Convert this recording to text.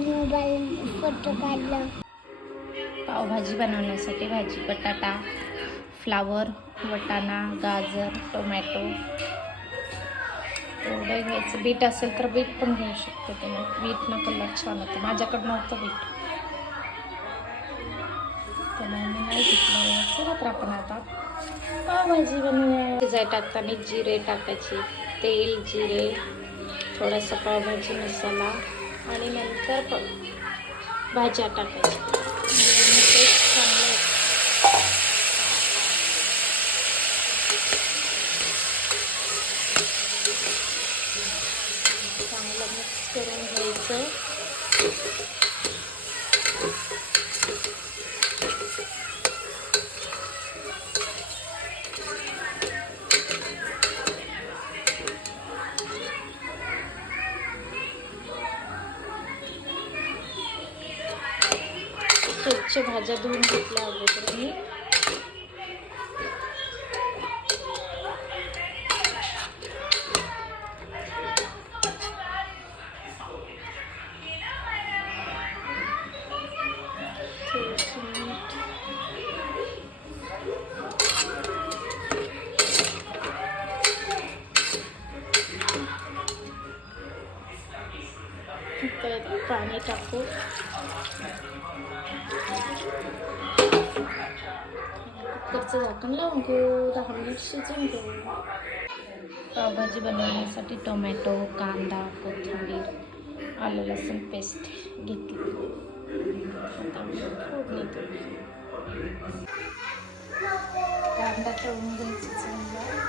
Mobile photo काढला. पावभाजी बनवण्यासाठी भाजी बटाटा, फ्लावर, वाटाणा, गाजर, टोमॅटो एवढं घ्यायचं. बीट असेल तर बीट पण घेऊ शकतो तुम्ही. बीटनं कलर छान होतो. माझ्याकडं नव्हतं बीट त्यामुळे मी नाही घेतलं. चला तर आपण आता पावभाजी बनवूया. शिजाय टाकताना जिरे टाकायचे, तेल, जिरे, थोडासा पावभाजी मसाला आणि नंतर भाज्या टाकायच्या. चांगलं मिक्स करून घ्यायचं. स्वच्छ भाज्या धुवून घेतल्या अगोदर मी. पाणी टाकू. कुकरचं झाकण लावून घेऊ. 10 मिनिट शिजवून घेऊ. पावभाजी बनवण्यासाठी टोमॅटो, कांदा, कोथिंबीर, आलं लसूण पेस्ट घेतली. कांदा तळून घ्यायचा चांगला.